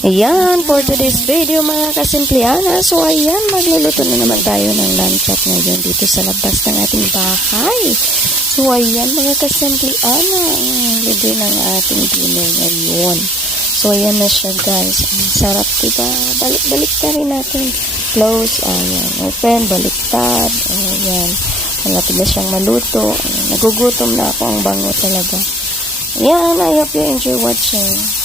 Ayan, for today's video mga kasimpliana. So ayan, magluluto na naman tayo ng lunch at ngayon dito sa labas ng ating bahay. So ayan mga kasimpliana, ang libre ng ating dinner ngayon. So ayan na siya guys. Ang sarap diba? Balik-balik na rin natin. Close, ayan. Open, baliktad. Ayan. Malapit na siyang maluto. Ayan. Nagugutom na ako, ang bango talaga. Ayan, I hope you enjoy watching.